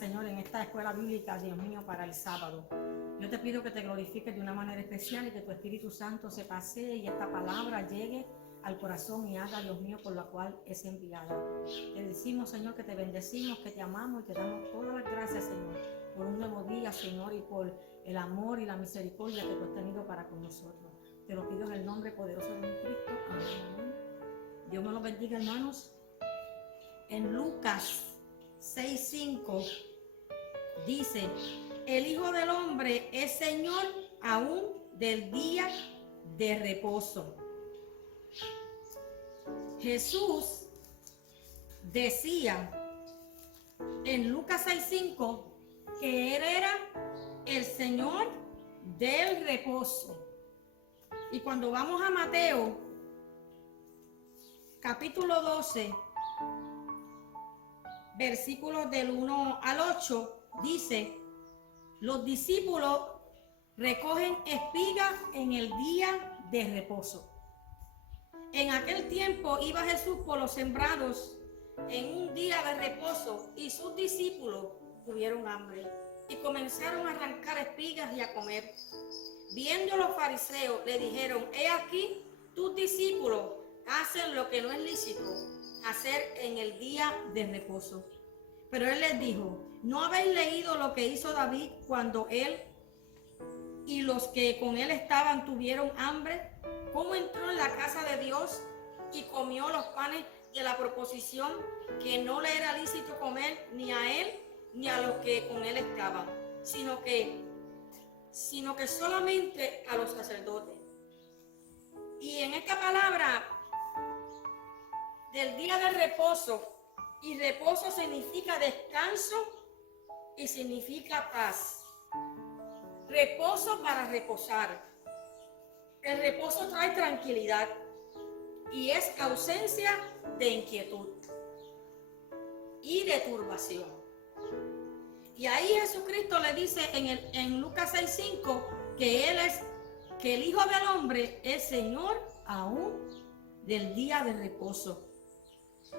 Señor, en esta escuela bíblica, Dios mío, para el sábado. Yo te pido que te glorifiques de una manera especial y que tu Espíritu Santo se pasee y esta palabra llegue al corazón y haga, Dios mío, por la cual es enviada. Te decimos, Señor, que te bendecimos, que te amamos y te damos todas las gracias, Señor, por un nuevo día, Señor, y por el amor y la misericordia que tú has tenido para con nosotros. Te lo pido en el nombre poderoso de mi Cristo. Amén, amén. Dios me los bendiga, hermanos. En Lucas 6:5 dice: el Hijo del Hombre es Señor aún del día de reposo. Jesús decía en Lucas 6:5 que Él era el Señor del reposo. Y cuando vamos a Mateo, capítulo 12, versículos del 1 al 8, dice: los discípulos recogen espigas en el día de reposo. En aquel tiempo iba Jesús por los sembrados en un día de reposo y sus discípulos tuvieron hambre y comenzaron a arrancar espigas y a comer. Viendo los fariseos, le dijeron: he aquí, tus discípulos hacen lo que no es lícito hacer en el día de reposo. Pero él les dijo: ¿no habéis leído lo que hizo David cuando él y los que con él estaban tuvieron hambre? ¿Cómo entró en la casa de Dios y comió los panes de la proposición que no le era lícito comer ni a él ni a los que con él estaban, sino que solamente a los sacerdotes? Y en esta palabra del día de reposo, y reposo significa descanso y significa paz. Reposo para reposar. El reposo trae tranquilidad y es ausencia de inquietud y de turbación. Y ahí Jesucristo le dice en Lucas 6:5 que el Hijo del Hombre es Señor aún del día de reposo.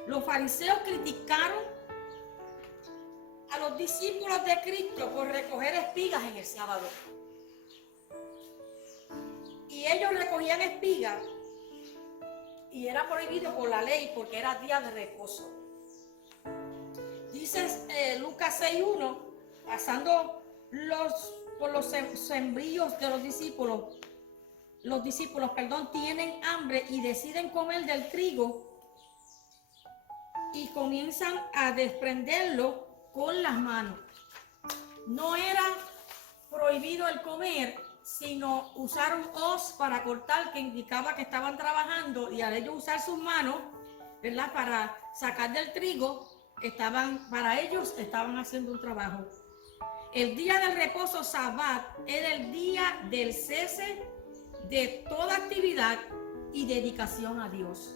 Los fariseos criticaron a los discípulos de Cristo por recoger espigas en el sábado. Y ellos recogían espigas y era prohibido por la ley porque era día de reposo. Dice Lucas 6:1, pasando por los sembrillos de los discípulos tienen hambre y deciden comer del trigo y comienzan a desprenderlo con las manos. No era prohibido el comer, sino usar un hoz para cortar, que indicaba que estaban trabajando, y al ellos usar sus manos, ¿verdad?, para sacar del trigo, para ellos estaban haciendo un trabajo. El día del reposo, Sabbat, era el día del cese de toda actividad y dedicación a Dios.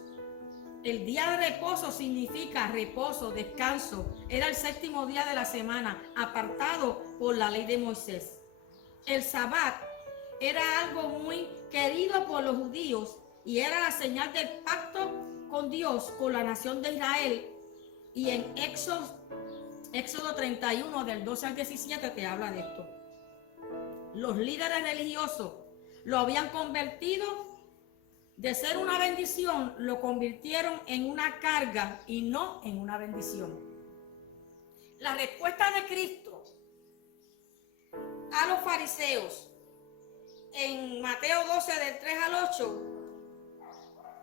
El día de reposo significa reposo, descanso. Era el séptimo día de la semana, apartado por la ley de Moisés. El Sabbat era algo muy querido por los judíos y era la señal del pacto con Dios, con la nación de Israel. Y en Éxodo 31, del 12 al 17, te habla de esto. Los líderes religiosos lo habían convertido, de ser una bendición, lo convirtieron en una carga y no en una bendición. La respuesta de Cristo a los fariseos en Mateo 12, del 3 al 8,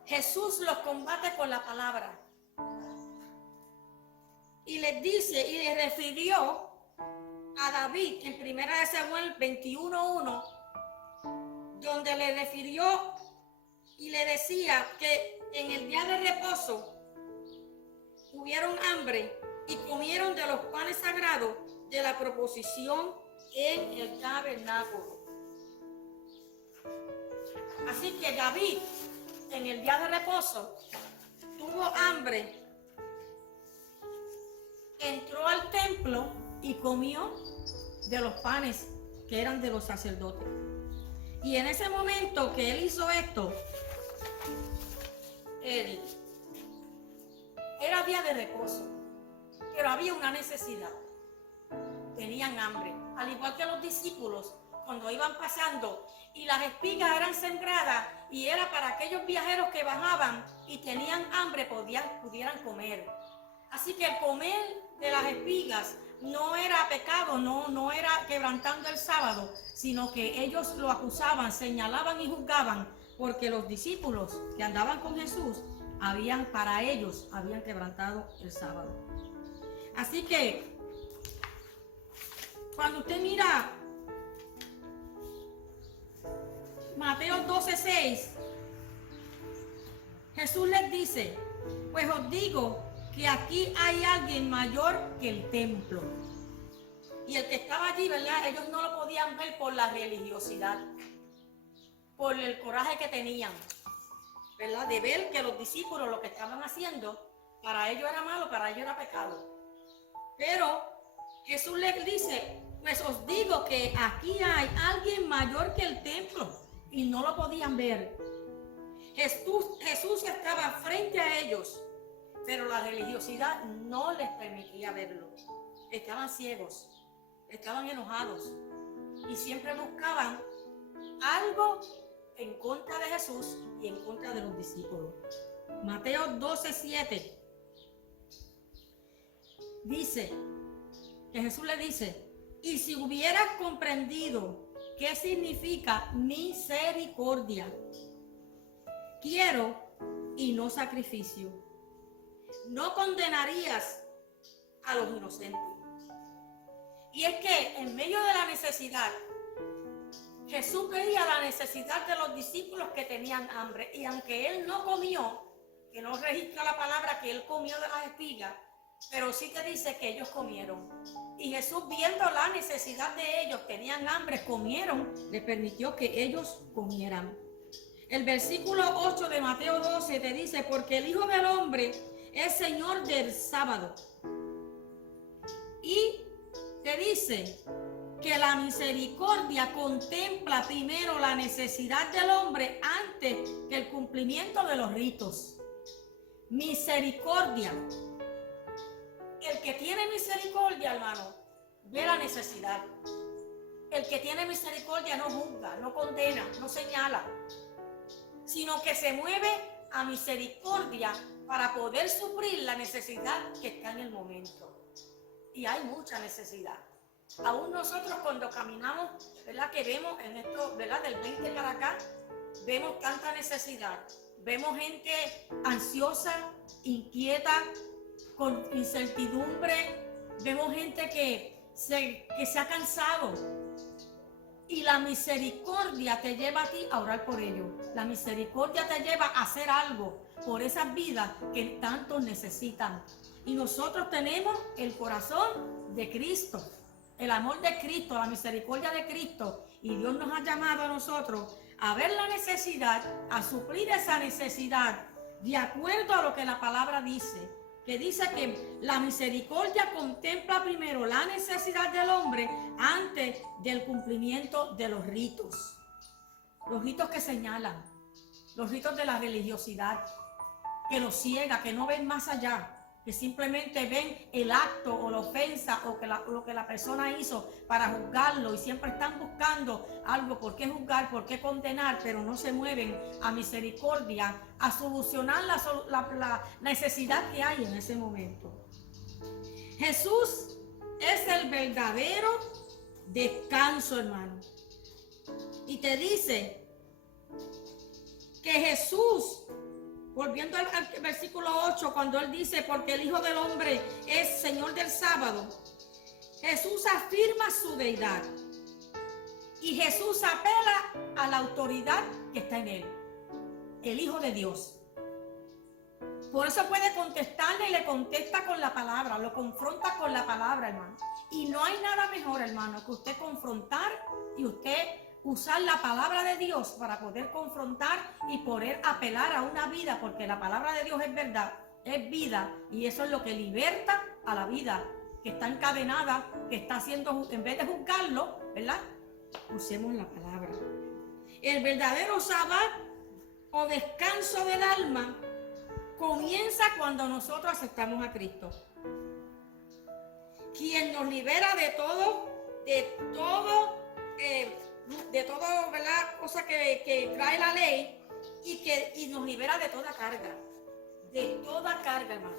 Jesús los combate con la palabra. Y les dice, y les refirió a David en 1 Samuel 21:1, donde le refirió y le decía que en el día de reposo tuvieron hambre y comieron de los panes sagrados de la proposición en el tabernáculo. Así que David, en el día de reposo, tuvo hambre, entró al templo y comió de los panes que eran de los sacerdotes. Y en ese momento que él hizo esto, era día de reposo, pero había una necesidad. tenían hambre, al igual que los discípulos cuando iban pasando, y las espigas eran sembradas y era para aquellos viajeros que bajaban y tenían hambre pudieran comer. Así que el comer de las espigas no era pecado, no era quebrantando el sábado, sino que ellos lo acusaban, señalaban y juzgaban, porque los discípulos que andaban con Jesús para ellos habían quebrantado el sábado. Así que cuando usted mira Mateo 12:6, Jesús les dice: pues os digo que aquí hay alguien mayor que el templo. Y el que estaba allí, ¿verdad? Ellos no lo podían ver por la religiosidad, por el coraje que tenían, ¿verdad? De ver que los discípulos lo que estaban haciendo, para ellos era malo, para ellos era pecado. Pero Jesús les dice: pues os digo que aquí hay alguien mayor que el templo. Y no lo podían ver. Jesús estaba frente a ellos, pero la religiosidad no les permitía verlo. Estaban ciegos, estaban enojados y siempre buscaban algo en contra de Jesús y en contra de los discípulos. Mateo 12:7 dice que Jesús le dice: y si hubieras comprendido qué significa misericordia, quiero y no sacrificio, no condenarías a los inocentes. Y es que en medio de la necesidad, Jesús veía la necesidad de los discípulos que tenían hambre, y aunque él no comió, que no registra la palabra que él comió de las espigas, pero sí te dice que ellos comieron. Y Jesús, viendo la necesidad de ellos, tenían hambre, comieron, le permitió que ellos comieran. El versículo 8 de Mateo 12 te dice: porque el Hijo del Hombre es Señor del sábado. Y te dice que la misericordia contempla primero la necesidad del hombre antes que el cumplimiento de los ritos. Misericordia. El que tiene misericordia, hermano, ve la necesidad. El que tiene misericordia no juzga, no condena, no señala, sino que se mueve a misericordia para poder suplir la necesidad que está en el momento. Y hay mucha necesidad. Aún nosotros cuando caminamos, ¿verdad? Que vemos en esto, ¿verdad? Del 20 para acá, vemos tanta necesidad. Vemos gente ansiosa, inquieta, con incertidumbre. Vemos gente que se ha cansado. Y la misericordia te lleva a ti a orar por ellos. La misericordia te lleva a hacer algo por esas vidas que tanto necesitan. Y nosotros tenemos el corazón de Cristo, el amor de Cristo, la misericordia de Cristo. Y Dios nos ha llamado a nosotros a ver la necesidad, a suplir esa necesidad, de acuerdo a lo que la palabra dice. Que dice que la misericordia contempla primero la necesidad del hombre antes del cumplimiento de los ritos. Los ritos que señalan, los ritos de la religiosidad, que los ciega, que no ven más allá, que simplemente ven el acto o la ofensa o lo que la persona hizo para juzgarlo, y siempre están buscando algo por qué juzgar, por qué condenar, pero no se mueven a misericordia, a solucionar la necesidad que hay en ese momento. Jesús es el verdadero descanso, hermano. Y te dice que Jesús, volviendo al versículo 8, cuando él dice: porque el Hijo del Hombre es Señor del sábado, Jesús afirma su deidad. Y Jesús apela a la autoridad que está en él, el Hijo de Dios. Por eso puede contestarle y le contesta con la palabra, lo confronta con la palabra, hermano. Y no hay nada mejor, hermano, que usted confrontar y usted usar la palabra de Dios para poder confrontar y poder apelar a una vida, porque la palabra de Dios es verdad, es vida, y eso es lo que liberta a la vida que está encadenada, que está haciendo, en vez de juzgarlo, ¿verdad? Usemos la palabra. El verdadero sabbat o descanso del alma comienza cuando nosotros aceptamos a Cristo. quien nos libera de todo, ¿verdad? Cosa que trae la ley y nos libera de toda carga, hermano.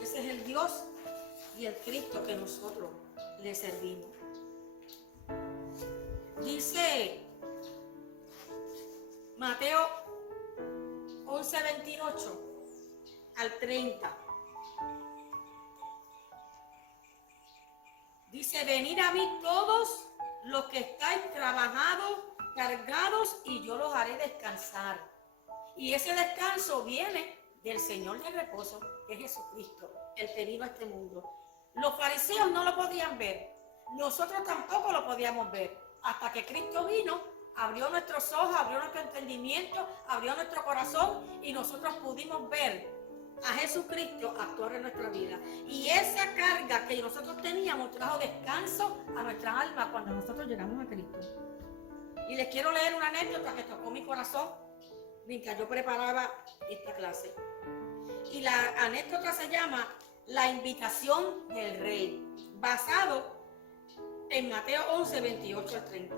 Ese es el Dios y el Cristo que nosotros le servimos. Dice Mateo 11:28 al 30. Dice: venid a mí todos los que estáis trabajados, cargados, y yo los haré descansar. Y ese descanso viene del Señor del reposo, que es Jesucristo, el que vino a este mundo. Los fariseos no lo podían ver, nosotros tampoco lo podíamos ver, hasta que Cristo vino, abrió nuestros ojos, abrió nuestro entendimiento, abrió nuestro corazón, y nosotros pudimos ver a Jesucristo actuar en nuestra vida. Y esa carga que nosotros teníamos trajo descanso a nuestra alma cuando nosotros llegamos a Cristo. Y les quiero leer una anécdota que tocó mi corazón mientras yo preparaba esta clase. Y la anécdota se llama La invitación del rey, basado en Mateo 11:28 al 30.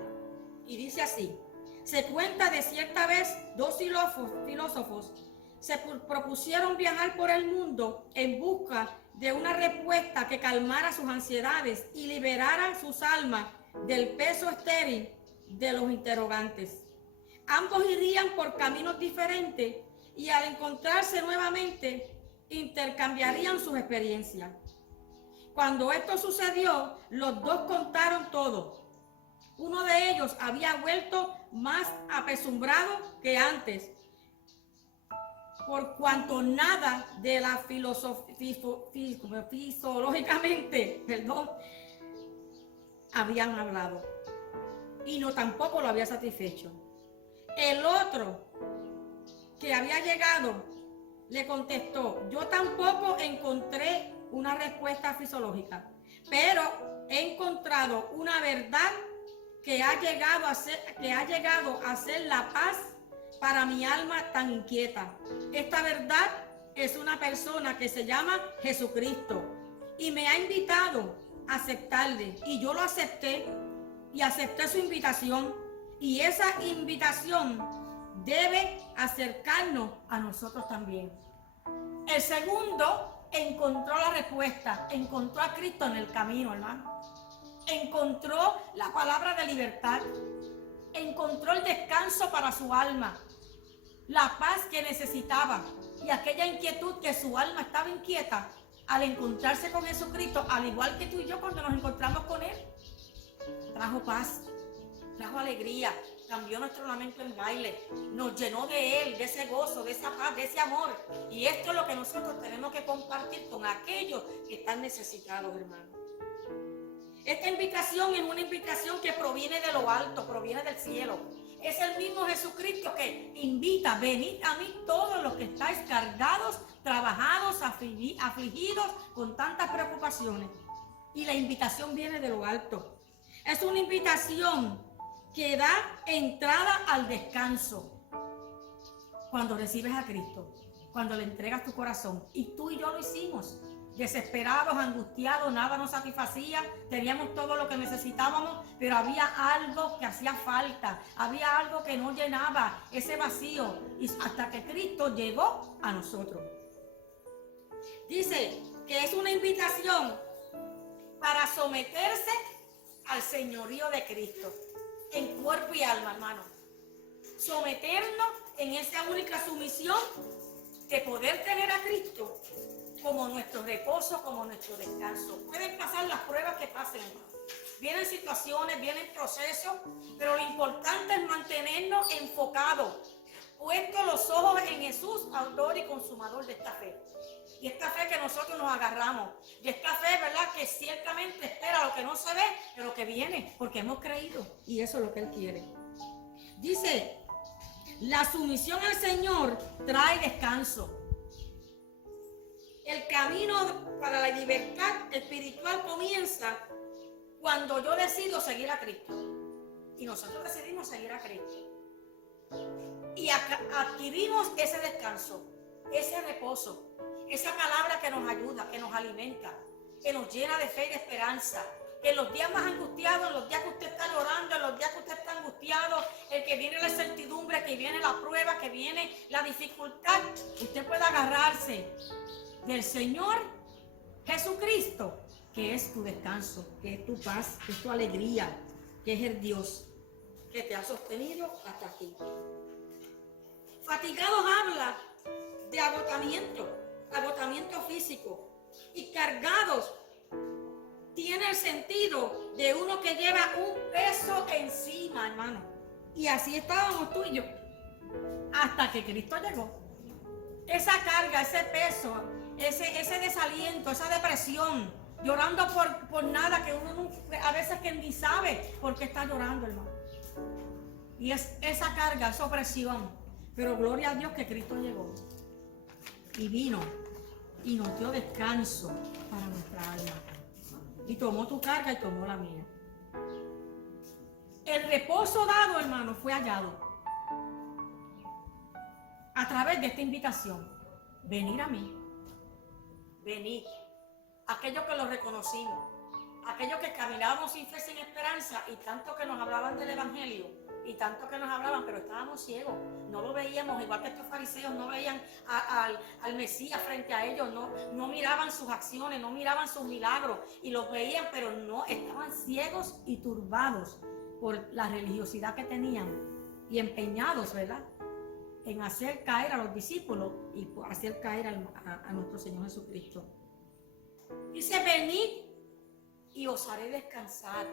Y dice así: se cuenta de cierta vez dos filósofos se propusieron viajar por el mundo en busca de una respuesta que calmara sus ansiedades y liberara sus almas del peso estéril de los interrogantes. Ambos irían por caminos diferentes y al encontrarse nuevamente intercambiarían sus experiencias. Cuando esto sucedió, los dos contaron todo. Uno de ellos había vuelto más apesumbrado que antes, por cuanto nada de la fisiológicamente, habían hablado, y no tampoco lo había satisfecho. El otro, que había llegado, le contestó: yo tampoco encontré una respuesta fisiológica, pero he encontrado una verdad que ha llegado a ser la paz para mi alma tan inquieta. Esta verdad es una persona que se llama Jesucristo y me ha invitado a aceptarle, y yo lo acepté y acepté su invitación, y esa invitación debe acercarnos a nosotros también. El segundo encontró la respuesta, encontró a Cristo en el camino, hermano. Encontró la palabra de libertad, encontró el descanso para su alma, la paz que necesitaba, y aquella inquietud que su alma estaba inquieta, al encontrarse con Jesucristo, al igual que tú y yo cuando nos encontramos con Él, trajo paz, trajo alegría, cambió nuestro lamento en baile, nos llenó de Él, de ese gozo, de esa paz, de ese amor. Y esto es lo que nosotros tenemos que compartir con aquellos que están necesitados, hermano. Esta invitación es una invitación que proviene de lo alto, proviene del cielo. Es el mismo Jesucristo que invita: venid a mí todos los que estáis cargados, trabajados, afligidos, con tantas preocupaciones. Y la invitación viene de lo alto. Es una invitación que da entrada al descanso cuando recibes a Cristo, cuando le entregas tu corazón. Y tú y yo lo hicimos. Desesperados, angustiados, nada nos satisfacía, teníamos todo lo que necesitábamos, pero había algo que hacía falta, había algo que no llenaba ese vacío, y hasta que Cristo llegó a nosotros. Dice que es una invitación para someterse al señorío de Cristo, en cuerpo y alma, hermano. Someternos en esa única sumisión de poder tener a Cristo como nuestro reposo, como nuestro descanso. Pueden pasar las pruebas que pasen, hermano. Vienen situaciones, vienen procesos, pero lo importante es mantenernos enfocados, puestos los ojos en Jesús, autor y consumador de esta fe. Y esta fe que nosotros nos agarramos, y esta fe, ¿verdad?, que ciertamente espera lo que no se ve, pero que viene, porque hemos creído, y eso es lo que Él quiere. Dice: la sumisión al Señor trae descanso. El camino para la libertad espiritual comienza cuando yo decido seguir a Cristo. Y nosotros decidimos seguir a Cristo. Y adquirimos ese descanso, ese reposo, esa palabra que nos ayuda, que nos alimenta, que nos llena de fe y de esperanza. Que en los días más angustiados, en los días que usted está llorando, en los días que usted está angustiado, el que viene la incertidumbre, que viene la prueba, que viene la dificultad, usted pueda agarrarse del Señor Jesucristo, que es tu descanso, que es tu paz, que es tu alegría, que es el Dios que te ha sostenido hasta aquí. Fatigados habla de agotamiento físico, y cargados tiene el sentido de uno que lleva un peso encima, hermano. Y así estábamos tú y yo, hasta que Cristo llegó. Esa carga, ese peso, ese desaliento, esa depresión, llorando por nada que uno a veces que ni sabe por qué está llorando, hermano. Y es esa carga, esa opresión. Pero gloria a Dios que Cristo llegó y vino y nos dio descanso para nuestra alma. Y tomó tu carga y tomó la mía. El reposo dado, hermano, fue hallado a través de esta invitación. Venir a mí. Venid. Aquellos que lo reconocimos. Aquellos que caminábamos sin fe, sin esperanza, y tanto que nos hablaban del evangelio, y tanto que nos hablaban, pero estábamos ciegos, no lo veíamos, igual que estos fariseos no veían al Mesías frente a ellos, no miraban sus acciones, no miraban sus milagros, y los veían, pero no, estaban ciegos y turbados por la religiosidad que tenían, y empeñados, ¿verdad?, en hacer caer a los discípulos y hacer caer a nuestro Señor Jesucristo. Dice, venid y os haré descansar.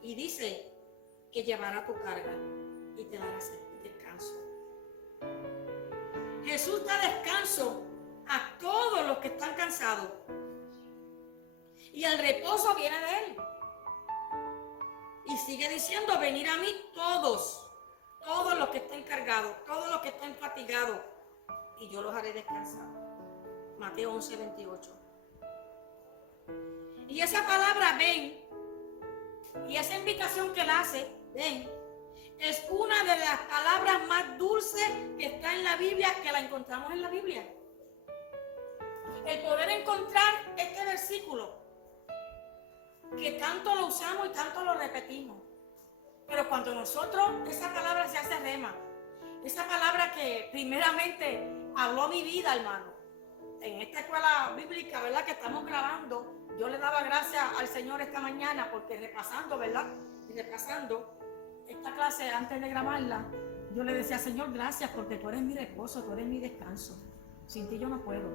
Y dice que llevará tu carga y te dará descanso. Jesús da descanso a todos los que están cansados. Y el reposo viene de Él. Y sigue diciendo, venid a mí todos los que estén cargados, todos los que estén fatigados, y yo los haré descansar. Mateo 11:28. Y esa palabra ven, y esa invitación que él hace, ven, es una de las palabras más dulces que está en la Biblia, que la encontramos en la Biblia. El poder encontrar este versículo, que tanto lo usamos y tanto lo repetimos. Pero cuando nosotros, esa palabra se hace rema, esa palabra que primeramente habló mi vida, hermano, en esta escuela bíblica, ¿verdad?, que estamos grabando, yo le daba gracias al Señor esta mañana porque repasando, ¿verdad?, y repasando esta clase antes de grabarla, yo le decía, Señor, gracias porque tú eres mi reposo, tú eres mi descanso. Sin ti yo no puedo.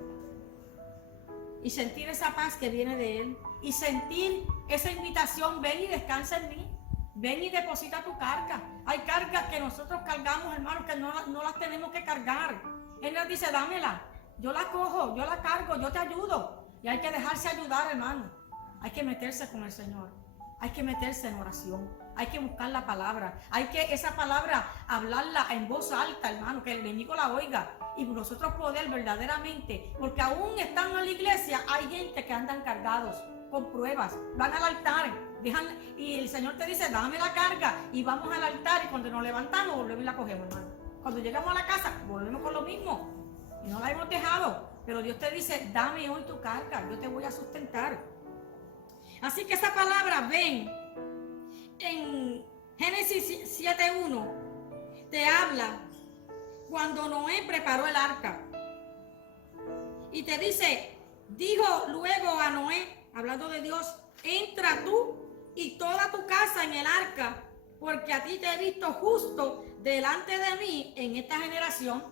Y sentir esa paz que viene de Él, y sentir esa invitación, ven y descansa en mí. Ven y deposita tu carga. Hay cargas que nosotros cargamos, hermanos, que no las tenemos que cargar. Él nos dice, dámela. Yo la cojo, yo la cargo, yo te ayudo. Y hay que dejarse ayudar, hermano. Hay que meterse con el Señor. Hay que meterse en oración. Hay que buscar la palabra. Hay que esa palabra hablarla en voz alta, hermano, que el enemigo la oiga. Y nosotros poder verdaderamente, porque aún estando en la iglesia, hay gente que andan cargados con pruebas. Van al altar, y el Señor te dice, dame la carga. Y vamos al altar, y cuando nos levantamos, volvemos y la cogemos, hermano. Cuando llegamos a la casa, volvemos con lo mismo. Y no la hemos dejado. Pero Dios te dice, dame hoy tu carga, yo te voy a sustentar. Así que esa palabra, ven, en Génesis 7:1, te habla cuando Noé preparó el arca. Y te dice, dijo luego a Noé, hablando de Dios, entra tú y toda tu casa en el arca, porque a ti te he visto justo delante de mí en esta generación.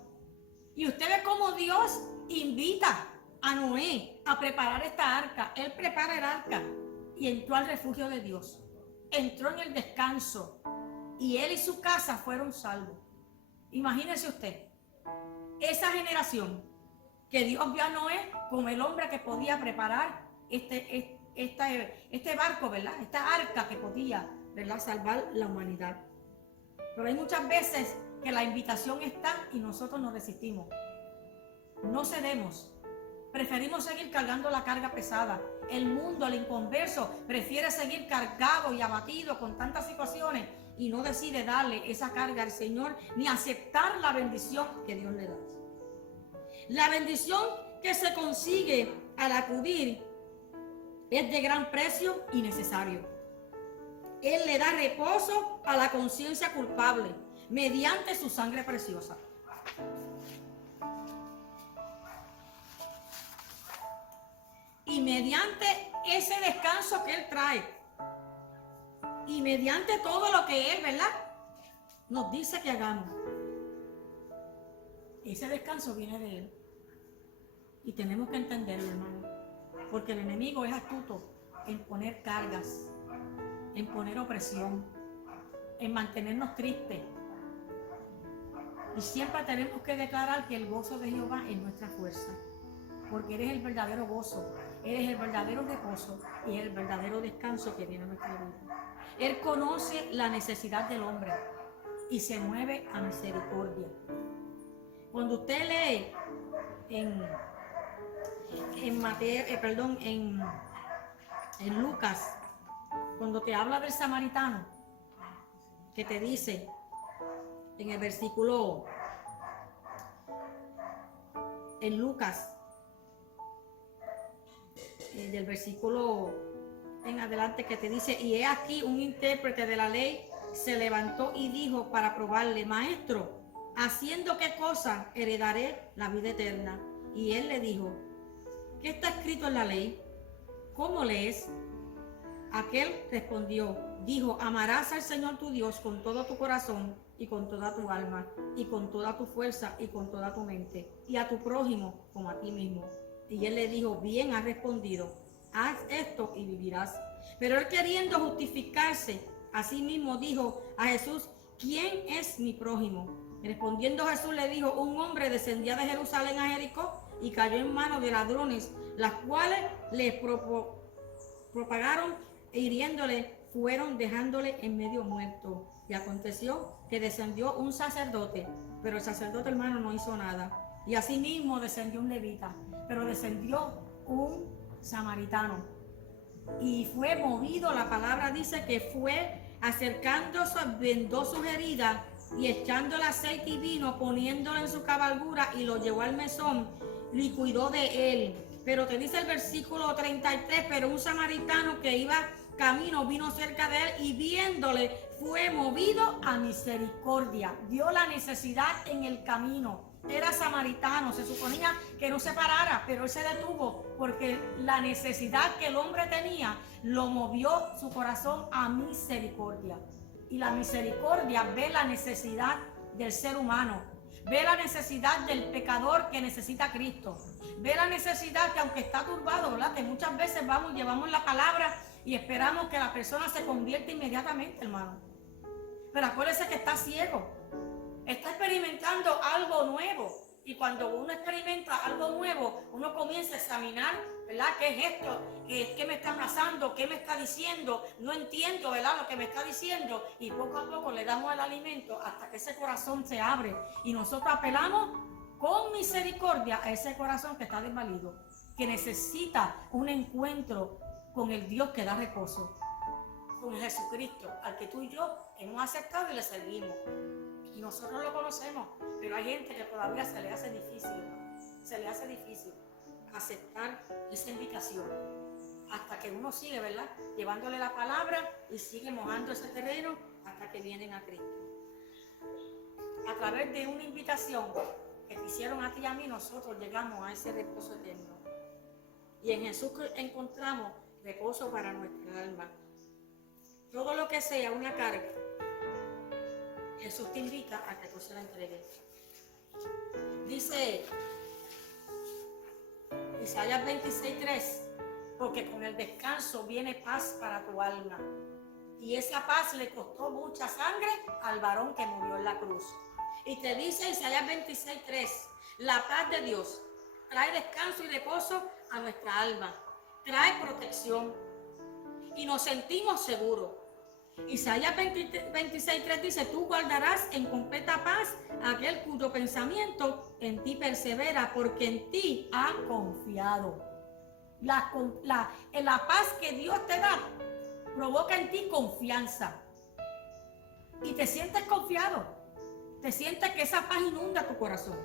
Y usted ve cómo Dios invita a Noé a preparar esta arca. Él prepara el arca y entró al refugio de Dios. Entró en el descanso y él y su casa fueron salvos. Imagínese usted, esa generación que Dios vio a Noé como el hombre que podía preparar este barco, ¿verdad? Esta arca que podía, ¿verdad?, salvar la humanidad. Pero hay muchas veces que la invitación está y nosotros nos resistimos. No cedemos. Preferimos seguir cargando la carga pesada. El mundo, el inconverso, prefiere seguir cargado y abatido con tantas situaciones y no decide darle esa carga al Señor ni aceptar la bendición que Dios le da. La bendición que se consigue al acudir es de gran precio y necesario. Él le da reposo a la conciencia culpable mediante su sangre preciosa. Y mediante ese descanso que Él trae, y mediante todo lo que Él, ¿verdad?, nos dice que hagamos, ese descanso viene de Él. Y tenemos que entenderlo, hermano, porque el enemigo es astuto en poner cargas, en poner opresión, en mantenernos tristes. Y siempre tenemos que declarar que el gozo de Jehová es nuestra fuerza, porque eres el verdadero gozo, eres el verdadero reposo y el verdadero descanso que viene a nuestra vida. Él conoce la necesidad del hombre y se mueve a misericordia. Cuando usted lee en Lucas, cuando te habla del samaritano, que te dice en el versículo, en Lucas, del versículo en adelante, que te dice: y he aquí un intérprete de la ley se levantó y dijo para probarle: maestro, ¿haciendo qué cosa heredaré la vida eterna? Y él le dijo: ¿qué está escrito en la ley? ¿Cómo lees? Aquel respondió, dijo: amarás al Señor tu Dios con todo tu corazón y con toda tu alma y con toda tu fuerza y con toda tu mente, y a tu prójimo como a ti mismo. Y él le dijo: bien has respondido, haz esto y vivirás. Pero él, queriendo justificarse a sí mismo, dijo a Jesús: ¿quién es mi prójimo? Respondiendo Jesús le dijo: un hombre descendía de Jerusalén a Jericó y cayó en manos de ladrones, las cuales le propagaron e hiriéndole fueron, dejándole en medio muerto. Y aconteció que descendió un sacerdote, pero el sacerdote, hermano, no hizo nada. Y asimismo descendió un levita, pero descendió un samaritano. Y fue movido, la palabra dice que fue acercándose, vendó sus heridas y echándole aceite y vino, poniéndolo en su cabalgura, y lo llevó al mesón y cuidó de él. Pero te dice el versículo 33, pero un samaritano que iba camino vino cerca de él y viéndole fue movido a misericordia. Vio la necesidad en el camino. Era samaritano, se suponía que no se parara, pero él se detuvo porque la necesidad que el hombre tenía lo movió su corazón a misericordia. Y la misericordia ve la necesidad del ser humano, ve la necesidad del pecador que necesita a Cristo, ve la necesidad que, aunque está turbado, ¿verdad?, que muchas veces llevamos la palabra y esperamos que la persona se convierta inmediatamente, hermano. Pero acuérdese que está ciego, está experimentando algo nuevo. Y cuando uno experimenta algo nuevo, uno comienza a examinar, ¿verdad?, ¿qué es esto? ¿Qué me está pasando? ¿Qué me está diciendo? No entiendo, ¿verdad?, lo que me está diciendo. Y poco a poco le damos el alimento hasta que ese corazón se abre. Y nosotros apelamos con misericordia a ese corazón que está desvalido, que necesita un encuentro con el Dios que da reposo, con Jesucristo, al que tú y yo hemos aceptado y le servimos. Y nosotros lo conocemos, pero hay gente que todavía se le hace difícil aceptar esa invitación, hasta que uno sigue, ¿verdad?, llevándole la palabra y sigue mojando ese terreno hasta que vienen a Cristo. A través de una invitación que te hicieron a ti y a mí, nosotros llegamos a ese reposo eterno. Y en Jesús encontramos reposo para nuestra alma. Todo lo que sea una carga, Jesús te invita a que tú se la entregues. Dice Isaías 26:3, porque con el descanso viene paz para tu alma. Y esa paz le costó mucha sangre al varón que murió en la cruz. Y te dice Isaías 26:3, la paz de Dios trae descanso y reposo a nuestra alma, trae protección y nos sentimos seguros. Isaías 26:3 dice: tú guardarás en completa paz a aquel cuyo pensamiento en ti persevera, porque en ti ha confiado. La paz que Dios te da provoca en ti confianza y te sientes confiado, te sientes que esa paz inunda tu corazón.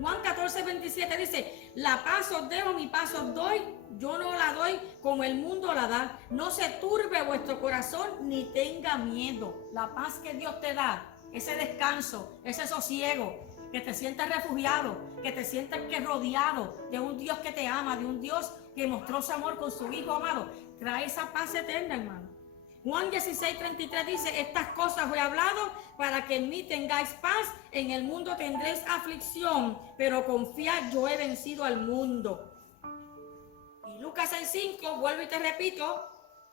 Juan 14:27 dice, la paz os dejo, mi paz os doy, yo no la doy como el mundo la da. No se turbe vuestro corazón ni tenga miedo. La paz que Dios te da, ese descanso, ese sosiego, que te sientas refugiado, que te sientas que rodeado de un Dios que te ama, de un Dios que mostró su amor con su Hijo amado, trae esa paz eterna, hermano. Juan 16:33 dice, estas cosas os he hablado para que en mí tengáis paz, en el mundo tendréis aflicción, pero confiad, yo he vencido al mundo. Y Lucas 6:5, vuelvo y te repito,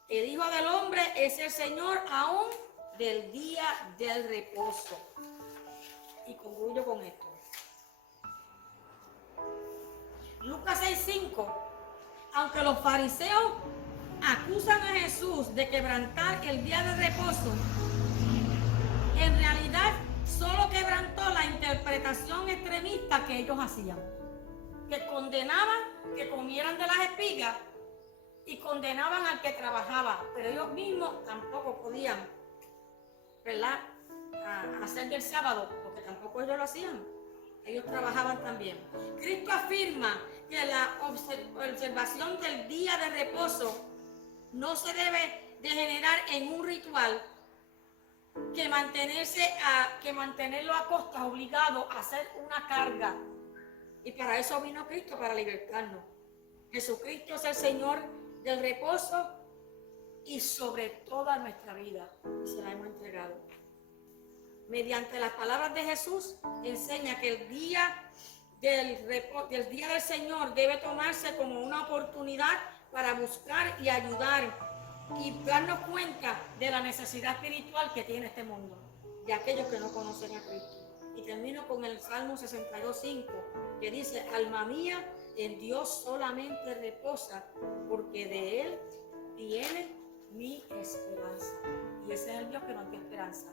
el Hijo del Hombre es el Señor aún del día del reposo. Y concluyo con esto. Lucas 6:5, aunque los fariseos acusan a Jesús de quebrantar el día de reposo, en realidad solo quebrantó la interpretación extremista que ellos hacían, que condenaban que comieran de las espigas y condenaban al que trabajaba, pero ellos mismos tampoco podían, ¿verdad?, hacer del sábado, porque tampoco ellos lo hacían. Ellos trabajaban también. Cristo afirma que la observación del día de reposo no se debe degenerar en un ritual que mantenerlo a costa, obligado a hacer una carga. Y para eso vino Cristo, para libertarnos. Jesucristo es el Señor del reposo y sobre toda nuestra vida. Y se la hemos entregado. Mediante las palabras de Jesús, enseña que el día del Señor debe tomarse como una oportunidad para buscar y ayudar y darnos cuenta de la necesidad espiritual que tiene este mundo, de aquellos que no conocen a Cristo. Y termino con el Salmo 62:5, que dice, alma mía, en Dios solamente reposa, porque de Él viene mi esperanza. Y ese es el Dios que nos dio esperanza.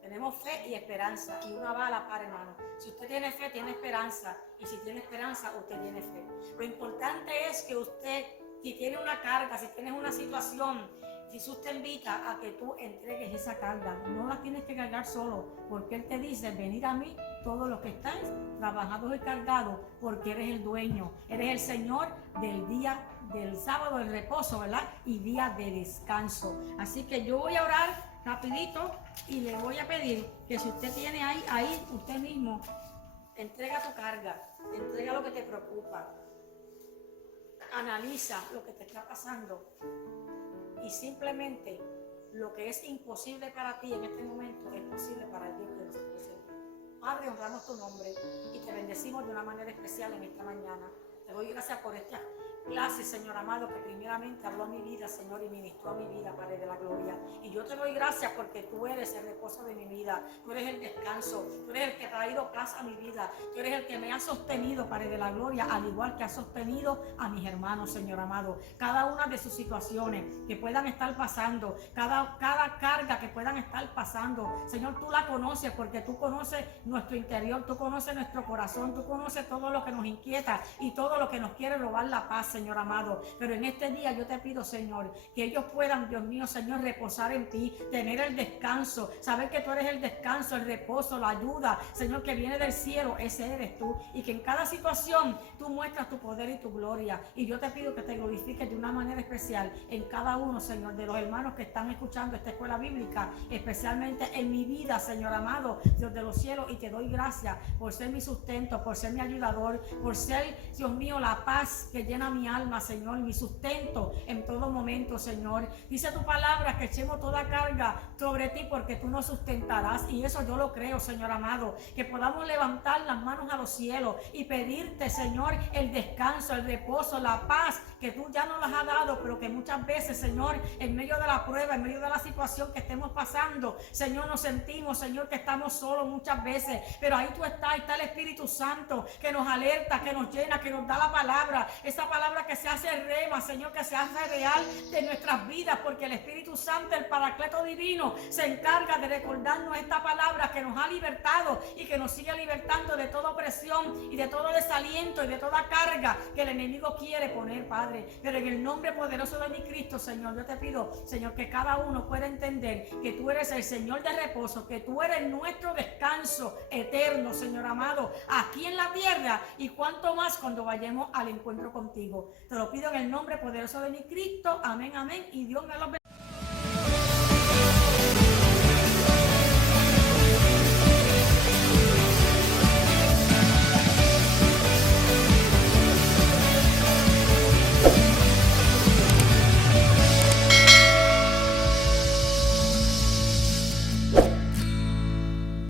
Tenemos fe y esperanza, y una va a la par, hermano. Si usted tiene fe, tiene esperanza, y si tiene esperanza, usted tiene fe. Lo importante es que usted, si tiene una carga, si tienes una situación, Jesús te invita a que tú entregues esa carga. No la tienes que cargar solo, porque Él te dice, venid a mí todos los que estáis trabajados y cargados, porque eres el dueño, eres el Señor del día del sábado, del reposo, ¿verdad? Y día de descanso. Así que yo voy a orar rapidito y le voy a pedir que si usted tiene ahí usted mismo, entrega tu carga, entrega lo que te preocupa, analiza lo que te está pasando y simplemente lo que es imposible para ti en este momento es posible para el Dios que nosotros servimos. Padre, honramos tu nombre y te bendecimos de una manera especial en esta mañana. Te doy gracias por esta clase, Señor amado, que primeramente habló a mi vida, Señor, y ministró a mi vida, Padre de la gloria. Y yo te doy gracias porque tú eres el reposo de mi vida, tú eres el descanso, tú eres el que ha traído paz a mi vida, tú eres el que me ha sostenido, Padre de la gloria, al igual que ha sostenido a mis hermanos, Señor amado. Cada una de sus situaciones que puedan estar pasando, cada carga que puedan estar pasando, Señor, tú la conoces porque tú conoces nuestro interior, tú conoces nuestro corazón, tú conoces todo lo que nos inquieta y todo lo que nos quiere robar la paz, Señor amado. Pero en este día yo te pido, Señor, que ellos puedan, Dios mío, Señor, reposar en ti, tener el descanso, saber que tú eres el descanso, el reposo, la ayuda, Señor, que viene del cielo, ese eres tú, y que en cada situación tú muestras tu poder y tu gloria. Y yo te pido que te glorifiques de una manera especial en cada uno, Señor, de los hermanos que están escuchando esta escuela bíblica, especialmente en mi vida, Señor amado, Dios de los cielos, y te doy gracias por ser mi sustento, por ser mi ayudador, por ser, Dios mío, la paz que llena mi alma, Señor, mi sustento en todo momento, Señor. Dice tu palabra que echemos toda carga sobre ti porque tú nos sustentarás, y eso yo lo creo, Señor amado, que podamos levantar las manos a los cielos y pedirte, Señor, el descanso, el reposo, la paz que tú ya nos las has dado, pero que muchas veces, Señor, en medio de la prueba, en medio de la situación que estemos pasando, Señor, nos sentimos, Señor, que estamos solos muchas veces, pero ahí tú estás, está el Espíritu Santo que nos alerta, que nos llena, que nos da la palabra, esa palabra que se hace rema, Señor, que se hace real de nuestras vidas, porque el Espíritu Santo, el Paracleto Divino, se encarga de recordarnos esta palabra que nos ha libertado y que nos sigue libertando de toda opresión y de todo desaliento y de toda carga que el enemigo quiere poner, Padre. Pero en el nombre poderoso de mi Cristo, Señor, yo te pido, Señor, que cada uno pueda entender que tú eres el Señor de reposo, que tú eres nuestro descanso eterno, Señor amado, aquí en la tierra, y cuanto más cuando vayamos al encuentro contigo. Te lo pido en el nombre poderoso de mi Cristo. Amén, amén. Y Dios me lo bendiga.